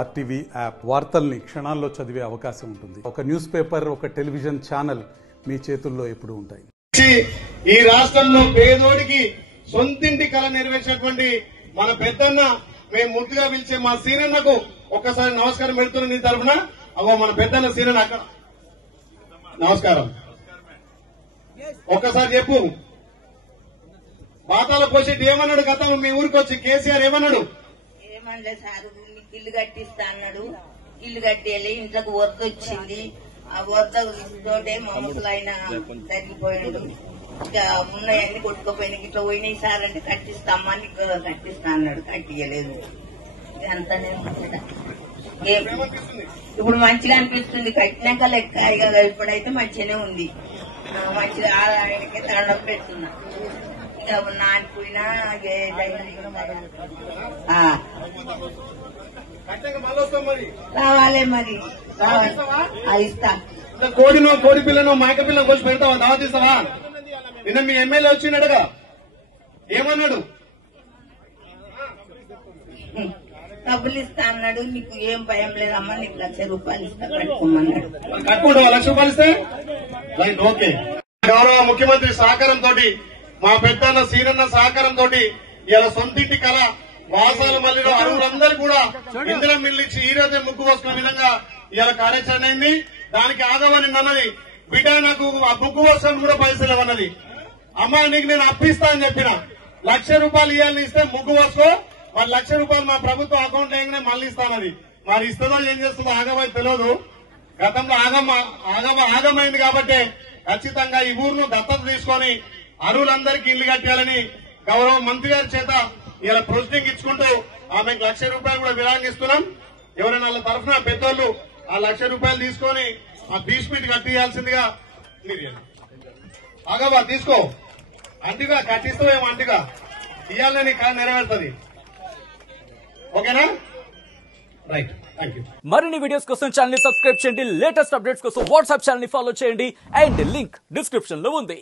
RTV app వార్తల్ని క్షణాల్లో చదివే అవకాశం ఉంటుంది. ఒక న్యూస్ పేపర్, ఒక టెలివిజన్ ఛానల్ మీ చేతుల్లో ఎప్పుడూ ఉంటాయి. ఈ రాష్ట్రంలో పేదోడికి సొంతింటి కళ నెరవేర్చినటువంటి మన పెద్దన్న, మేము ముద్దుగా పిలిచే మా సీనన్నకు ఒక్కసారి నమస్కారం పెడుతున్న నీ తరఫున. అగో మన పెద్దన్న సీనన్న అక్కడ నమస్కారం. ఒక్కసారి చెప్పు, బాతాల పోషెట్టి ఏమన్నాడు? గతంలో మీ ఊరికి వచ్చి కేసీఆర్ ఏమన్నాడు? ఏమనలే సార్, మీకు ఇల్లు కట్టిస్తా అన్నాడు. ఇల్లు కట్టేయాలి, ఇంట్లోకి వరద వచ్చింది. ఆ వరద తోటే మా ముసలాయన తగ్గిపోయాడు. ఇంకా ఉన్నాయన్ని కొట్టుకుపోయినా ఇట్లా పోయినాయి సార్ అంటే కట్టిస్తామా అని కట్టిస్తా అన్నాడు. కట్టియలేదు. అంతా ఇప్పుడు మంచిగా అనిపిస్తుంది. కట్టినాక లెక్క ఇప్పుడైతే మంచిగానే ఉంది. మంచిగా ఆయనకే దండం పెడుతున్నా. ఇక నానిపోయినా రావాలి మరి ఇస్తా. కోడినో కోడి పిల్లనో మేక పిల్లని కోసి పెడతావా? దావతిస్తావా? నిన్న మీ ఎమ్మెల్యే వచ్చినాడుగా, ఏమన్నాడు? డబ్బులు ఇస్తా అన్నాడు. నీకు ఏం భయం లేదమ్మా, నీకు ₹1,00,000 ఇస్తా కట్టుకోమన్నాడు. కట్టుకుంటావా? ₹1,00,000 ఇస్తే రైట్, ఓకే. గౌరవ ముఖ్యమంత్రి సహకారంతో, మా పెద్దన్న సీనన్న సహకారంతో ఇలా సొంతింటి కళ వాసాల మల్లిలో అరువులందరూ కూడా ఇందిరా మిల్లు ఇచ్చి ఈ రోజే ముగ్గు పోసుకున్న విధంగా ఇలా కార్యాచరణ అయింది. దానికి ఆగమని అన్నది, బిడ్డ నాకు ఆ ముగ్గు పోసం కూడా పైసలు ఇవ్వన్నది. అమ్మా నీకు నేను అప్పిస్తా అని చెప్పిన, ₹1,00,000 ఇవ్వాలని ఇస్తే ముగ్గు పోసుకో, మరి ₹1,00,000 మా ప్రభుత్వం అకౌంట్ వేయగానే మళ్ళీ ఇస్తానది. మరి ఇస్తుందో ఏం చేస్తుందో ఆగమై తెలియదు. గతంలో ఆగమైంది కాబట్టి ఖచ్చితంగా ఈ ఊరును దత్తత తీసుకొని అరువులందరికీ ఇల్లు కట్టాలని గౌరవ మంత్రి గారి చేత ఇలా ప్రొసీడింగ్ ఇచ్చుకుంటూ ఆమెకు ₹1,00,000 కూడా విరాంగిస్తున్నాం. ఎవరైనా వాళ్ళ తరఫున పెద్దోళ్ళు ఆ ₹1,00,000 తీసుకొని ఆ బీస్పీట్ కట్టియాల్సిందిగా మీరు ఆగబా తీసుకో. అంటిగా కట్టిస్తావేమో, అంటిగా ఇయ్యాలని నెరవేరుతుంది. ఓకేనా? Right, thank you. మరిన్ని వీడియోస్ కోసం ఛానల్ ని సబ్స్క్రైబ్ చేయండి. లేటెస్ట్ అప్డేట్స్ కోసం వాట్సాప్ ఛానల్ ని ఫాలో చేయండి. అండ్ లింక్ డిస్క్రిప్షన్ లో ఉంది.